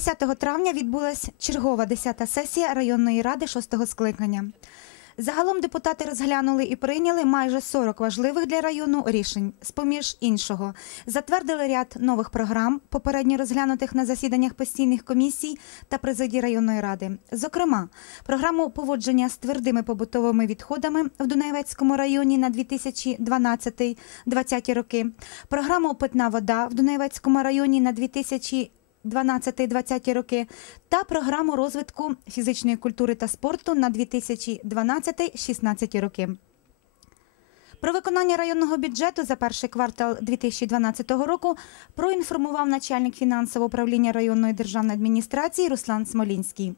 10 травня відбулась чергова 10-та сесія районної ради 6-го скликання. Загалом депутати розглянули і прийняли майже 40 важливих для району рішень. З-поміж іншого, затвердили ряд нових програм, попередньо розглянутих на засіданнях постійних комісій та президії районної ради. Зокрема, програму поводження з твердими побутовими відходами в Дунаєвецькому районі на 2012-2020 роки, програму Питна вода в Дунаєвецькому районі на 2000 12-20 роки та програму розвитку фізичної культури та спорту на 2012-16 роки. Про виконання районного бюджету за перший квартал 2012 року проінформував начальник фінансового управління районної державної адміністрації Руслан Смолінський.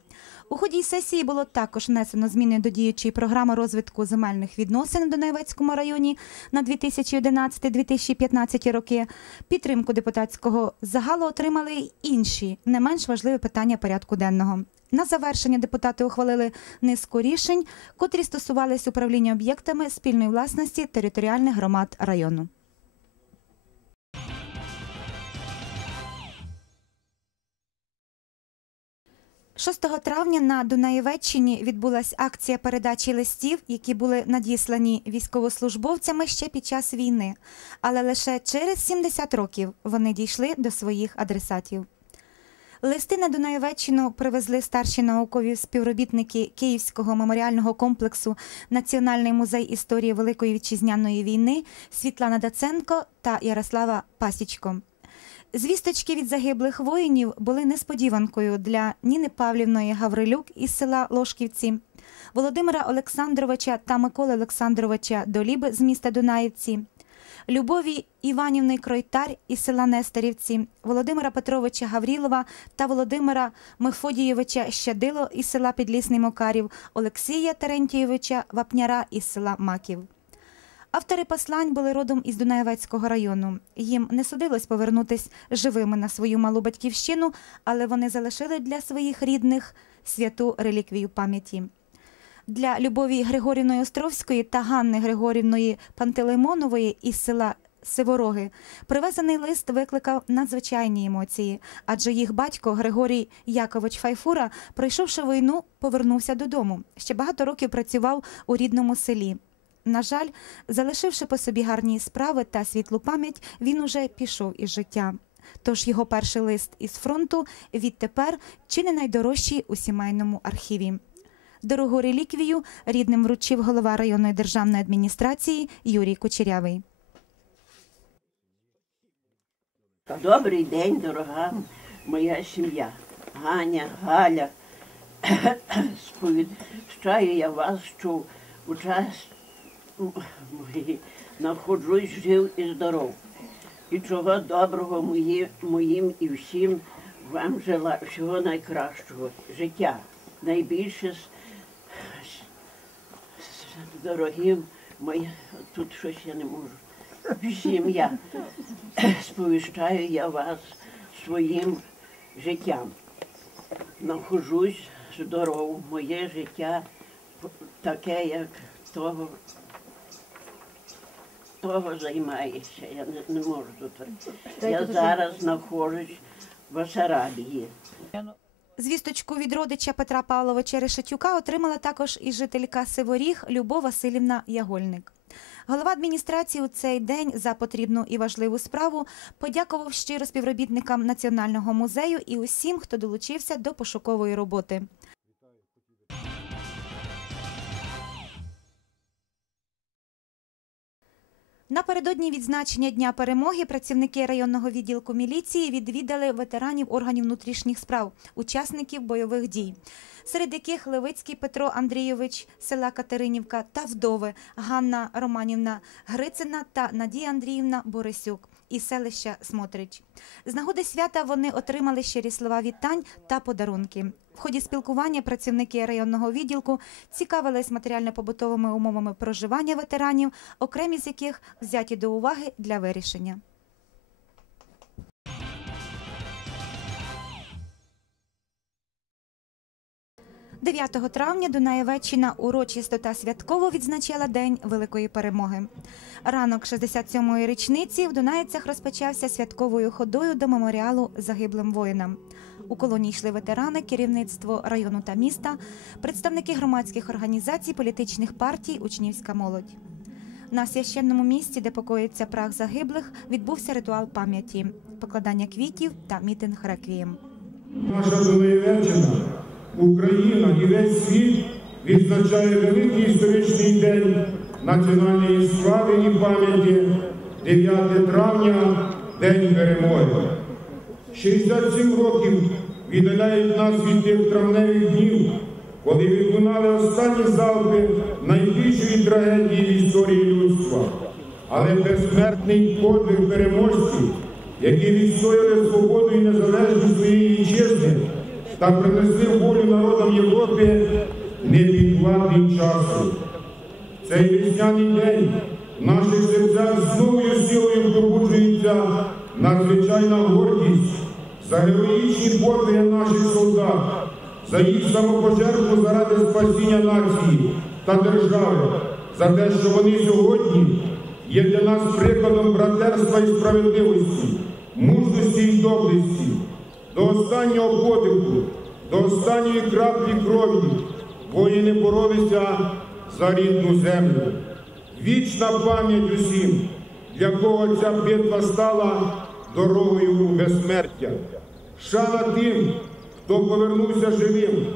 У ході сесії було також внесено зміни до діючої програми розвитку земельних відносин в Донецькому районі на 2011-2015 роки. Підтримку депутатського загалу отримали інші не менш важливі питання порядку денного. На завершення депутати ухвалили низку рішень, котрі стосувались управління об'єктами спільної власності територіальних громад району. – 6 травня на Дунаєвеччині відбулася акція передачі листів, які були надіслані військовослужбовцями ще під час війни, але лише через 70 років вони дійшли до своїх адресатів. Листи на Дунаєвеччину привезли старші наукові співробітники Київського меморіального комплексу Національний музей історії Великої вітчизняної війни Світлана Даценко та Ярослава Пасічко. Звісточки від загиблих воїнів були несподіванкою для Ніни Павлівної Гаврилюк із села Лошківці, Володимира Олександровича та Миколи Олександровича Доліби з міста Дунаївці, Любові Іванівни Кройтар із села Нестерівці, Володимира Петровича Гаврілова та Володимира Мефодійовича Щадило із села Підлісний Мокарів, Олексія Терентійовича Вапняра із села Маків. Автори послань були родом із Дунаєвецького району. Їм не судилось повернутись живими на свою малу батьківщину, але вони залишили для своїх рідних святу реліквію пам'яті. Для Любові Григорівної Островської та Ганни Григорівної Пантелеймонової із села Сивороги привезений лист викликав надзвичайні емоції, адже їх батько Григорій Якович Файфура, пройшовши війну, повернувся додому. Ще багато років працював у рідному селі. На жаль, залишивши по собі гарні справи та світлу пам'ять, він уже пішов із життя. Тож його перший лист із фронту відтепер чи не найдорожчий у сімейному архіві. Дорогу реліквію рідним вручив голова районної державної адміністрації Юрій Кучерявий. Добрий день, дорога моя сім'я. Ганя, Галя. Сповіщаю я вас, що у час мої знаходжусь жив і здоров. І чого доброго мої, моїм і всім вам жила всього найкращого життя. Найбільше дорогим моє, тут щось я не можу. Всім я сповіщаю я вас своїм життям. Нахожусь здоров, моє життя таке, як того, того займається. Я не, не можу тут. Я зараз знаходжусь в Асарабії. Звісточку від родича Петра Павловича Решетюка отримала також і жителька Сиворіг Любов Васильівна Ягольник. Голова адміністрації у цей день за потрібну і важливу справу подякував щиро співробітникам Національного музею і усім, хто долучився до пошукової роботи. Напередодні відзначення Дня перемоги працівники районного відділку міліції відвідали ветеранів органів внутрішніх справ, учасників бойових дій, серед яких Левицький Петро Андрійович, села Катеринівка та вдови Ганна Романівна Грицина та Надія Андріївна Борисюк із селища Смотрич. З нагоди свята вони отримали щирі слова вітань та подарунки. В ході спілкування працівники районного відділку цікавились матеріально-побутовими умовами проживання ветеранів, окремі з яких взяті до уваги для вирішення. – 9 травня Дунаєвеччина урочисто та святково відзначала День Великої Перемоги. Ранок 67-ї річниці в Дунаївцях розпочався святковою ходою до меморіалу загиблим воїнам. У колонії йшли ветерани, керівництво району та міста, представники громадських організацій, політичних партій, учнівська молодь. На священному місці, де покоїться прах загиблих, відбувся ритуал пам'яті, покладання квітів та мітинг реквієм. Наша Дунаєвеччина, Україна і весь світ відзначає великий історичний день національної слави і пам'яті 9 травня, День перемоги. 67 років віддаляють нас від тих травневих днів, коли відлунали останні залпи найбільшої трагедії в історії людства. Але безсмертний подвиг переможців, які відстояли свободу і незалежність своєї вітчизни та принесли волю народам Європи, не підвладний часу. Цей весняний день в наших серцях з новою силою пробуджується надзвичайна гордість за героїчні подвиги наших солдат, за їх самопожертву заради спасіння нації та держави, за те, що вони сьогодні є для нас прикладом братерства і справедливості, мужності і доблесті, до останнього подиху, до останньої краплі крові воїни боролися за рідну землю. Вічна пам'ять усім, для кого ця битва стала дорогою у безсмертя. Шана тим, хто повернувся живим,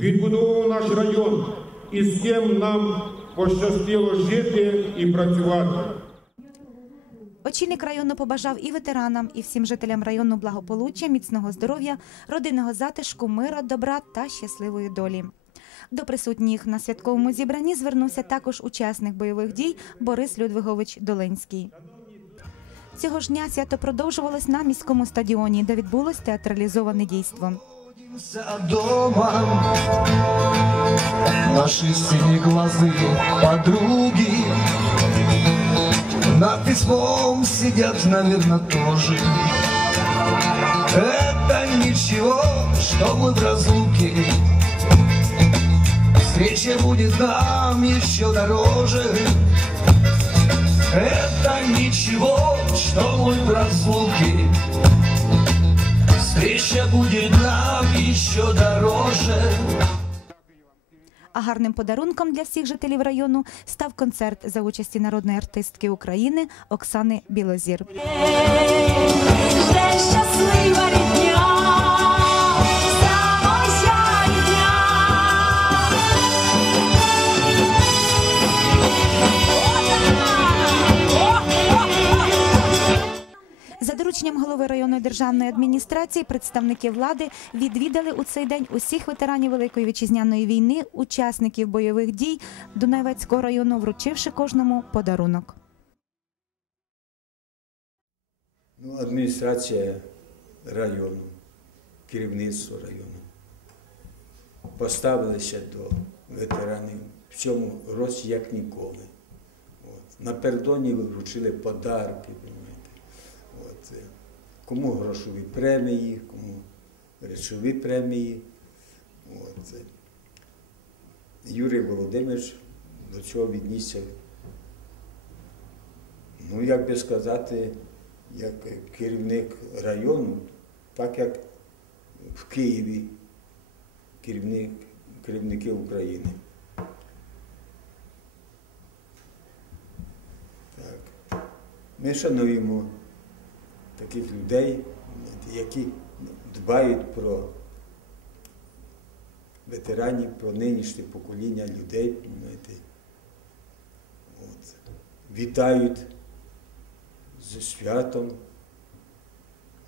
відбудовував наш район і з ким нам пощастило жити і працювати. Очільник району побажав і ветеранам, і всім жителям району благополуччя, міцного здоров'я, родинного затишку, мира, добра та щасливої долі. До присутніх на святковому зібранні звернувся також учасник бойових дій Борис Людвигович Долинський. Цього ж дня свято продовжувалось на міському стадіоні, де відбулось театралізоване дійство. Домом Наши синеглазые подруги Над письмом сидят, наверное, тоже. Это ничего, что мы в разлуке. Встреча будет нам еще дороже. Это ничего, что мы в разлуке. Встреча будет нам еще дороже. А гарним подарунком для всіх жителів району став концерт за участі народної артистки України Оксани Білозір. Ще щаслива рідня, дорученням голови районної державної адміністрації представники влади відвідали у цей день усіх ветеранів Великої вітчизняної війни, учасників бойових дій Дунаєвецького району, вручивши кожному подарунок. Ну, адміністрація району, керівництво району поставилися до ветеранів в цьому році як ніколи. Напередодні вручили подарки, Кому грошові премії, кому речові премії. От. Юрій Володимирович до цього віднісся, ну, як би сказати, як керівник району, так як в Києві керівник, керівники України. Так. Ми шануємо таких людей, які дбають про ветеранів, про нинішнє покоління людей, знаєте. От. Вітають з святом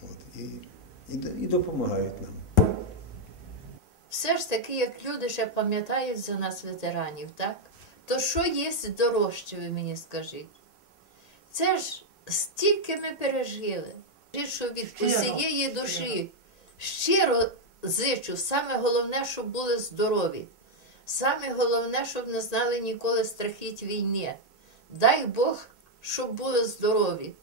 от, і, і, і допомагають нам. все ж таки, як люди ще пам'ятають за нас ветеранів, так? То що є дорожче, ви мені скажіть? Це ж стільки ми пережили. Що від усієї душі щиро зичу, саме головне, щоб були здорові. Саме головне, щоб не знали ніколи страхіть війни. Дай Бог, щоб були здорові.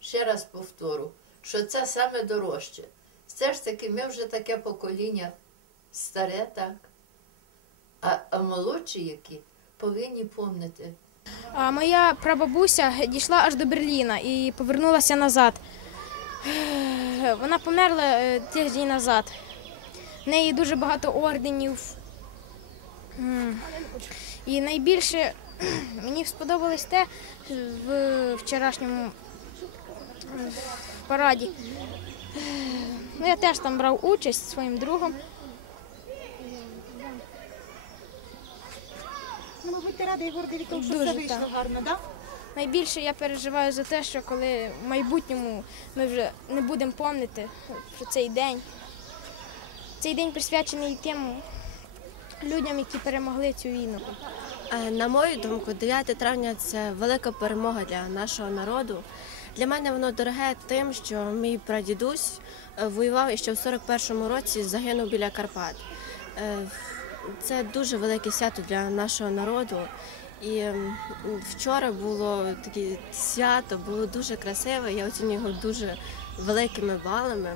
Ще раз повторю, що це саме дорожче. Все ж таки, ми вже таке покоління старе, так. А, а молодші які повинні помнити. Моя прабабуся дійшла аж до Берліна і повернулася назад. Е, Вона померла е, тиждень назад. В неї дуже багато орденів. І найбільше мені сподобалось те в вчорашньому параді. Ну, я теж там брав участь зі своїм другом. Ну, мабуть, ти рада і гордий від того, що Дуже, все вийшло так. гарно, так? Найбільше я переживаю за те, що коли в майбутньому ми вже не будемо пам'ятати про цей день. Цей день присвячений тим людям, які перемогли цю війну. Е, На мою думку, 9 травня це велика перемога для нашого народу. Для мене воно дороге тим, що мій прадідусь е, воював і ще в 41-му році загинув біля Карпат. Це дуже велике свято для нашого народу. І вчора було таке свято, було дуже красиве. Я оцінюю його дуже великими балами.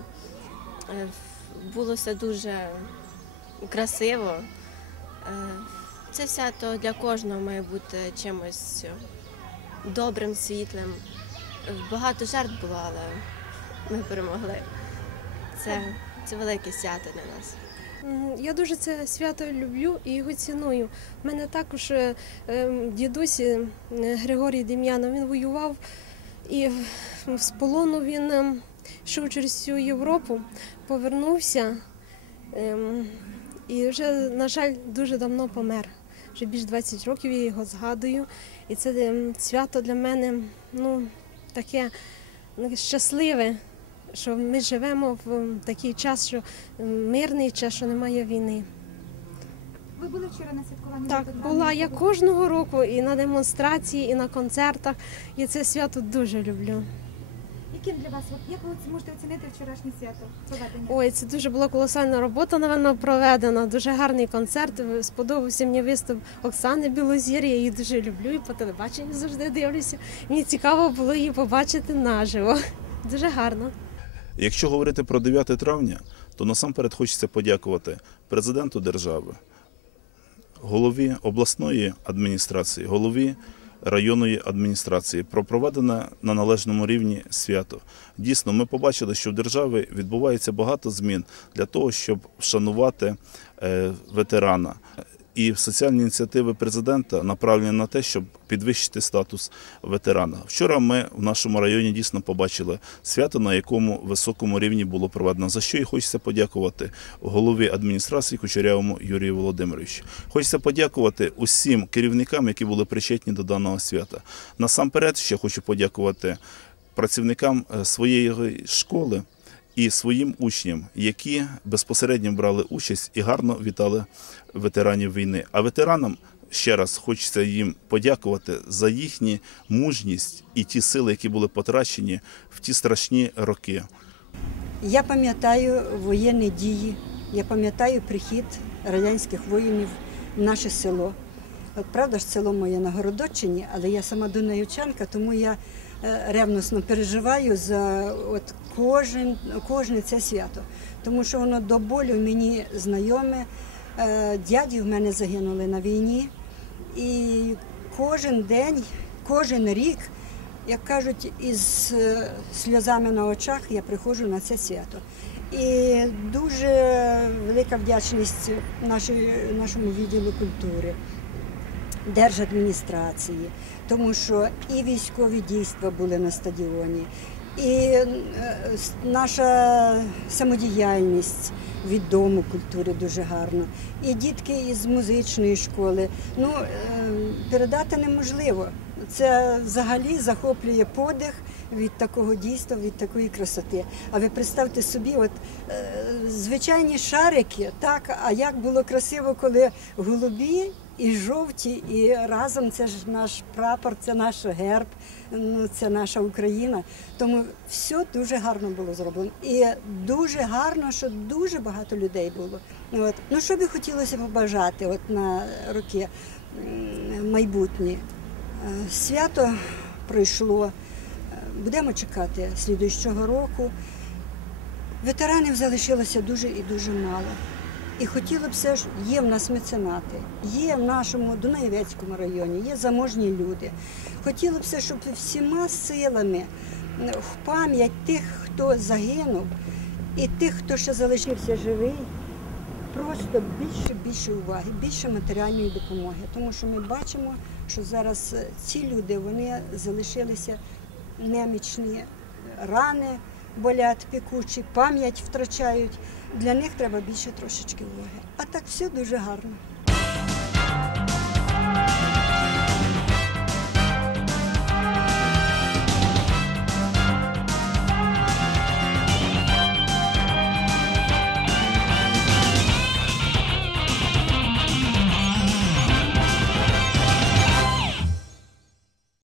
Е, Було все дуже красиво. Е, Це свято для кожного має бути чимось добрим, світлим. Багато жертв було, але ми перемогли. Це, це велике свято для нас. Я дуже це свято люблю і його ціную. У мене також е, ем, дідусь Григорій Дем'янов, він воював і з полону він ем, йшов через всю Європу, повернувся ем, і вже, на жаль, дуже давно помер. Вже більш 20 років я його згадую. І це свято для мене ну, таке ну, щасливе, що ми живемо в такий час, що мирний час, що немає війни. Ви були вчора на святкуванні? Так, була я кожного року і на демонстрації, і на концертах. І це свято дуже люблю. Яким для вас, як ви можете оцінити вчорашнє свято проведення? Ой, це дуже була колосальна робота, напевно, проведена. Дуже гарний концерт. Сподобався мені виступ Оксани Білозір. Я її дуже люблю і по телебаченню завжди дивлюся. Мені цікаво було її побачити наживо. Дуже гарно. Якщо говорити про 9 травня, то насамперед хочеться подякувати президенту держави, голові обласної адміністрації, голові районної адміністрації про проведене на належному рівні свято. Дійсно, ми побачили, що в державі відбувається багато змін для того, щоб вшанувати е, ветерана. І соціальні ініціативи президента направлені на те, щоб підвищити статус ветерана. Вчора ми в нашому районі дійсно побачили свято, на якому високому рівні було проведено. За що і хочеться подякувати голові адміністрації Кучерявому Юрію Володимировичу. Хочеться подякувати усім керівникам, які були причетні до даного свята. Насамперед ще хочу подякувати працівникам е, своєї школи і своїм учням, які безпосередньо брали участь і гарно вітали ветеранів війни. А ветеранам ще раз хочеться їм подякувати за їхню мужність і ті сили, які були потрачені в ті страшні роки. Я пам'ятаю воєнні дії, я пам'ятаю прихід радянських воїнів в наше село. От, правда ж, село моє на Городочині, але я сама дунаївчанка, тому я е, ревносно переживаю за от кожен, кожне це свято. Тому що воно до болю мені знайоме. Е, Дяді в мене загинули на війні. І кожен день, кожен рік, як кажуть, із е, сльозами на очах я приходжу на це свято. І дуже велика вдячність нашій, нашому відділу культури, держадміністрації, тому що і військові дійства були на стадіоні, і е, наша самодіяльність від дому культури дуже гарно. І дітки із музичної школи. Ну, е, передати неможливо. Це взагалі захоплює подих від такого дійства, від такої красоти. А ви представте собі, от е, звичайні шарики, так, а як було красиво, коли голубі і жовті, і разом це ж наш прапор, це наш герб, ну це наша Україна. Тому все дуже гарно було зроблено. І дуже гарно, що дуже багато людей було. От. Ну що би хотілося побажати от на роки майбутні? Е, Свято пройшло. Е, Будемо чекати слідуючого року. Ветеранів залишилося дуже і дуже мало. І хотіло б все ж, є в нас меценати, є в нашому Дунаєвецькому районі, є заможні люди. Хотіло б щоб всіма силами в пам'ять тих, хто загинув, і тих, хто ще залишився живий, просто більше більше уваги, більше матеріальної допомоги. Тому що ми бачимо, що зараз е, ці люди вони залишилися немічні, рани болять пікучі, пам'ять втрачають. Для них треба більше трошечки уваги. А так все дуже гарно.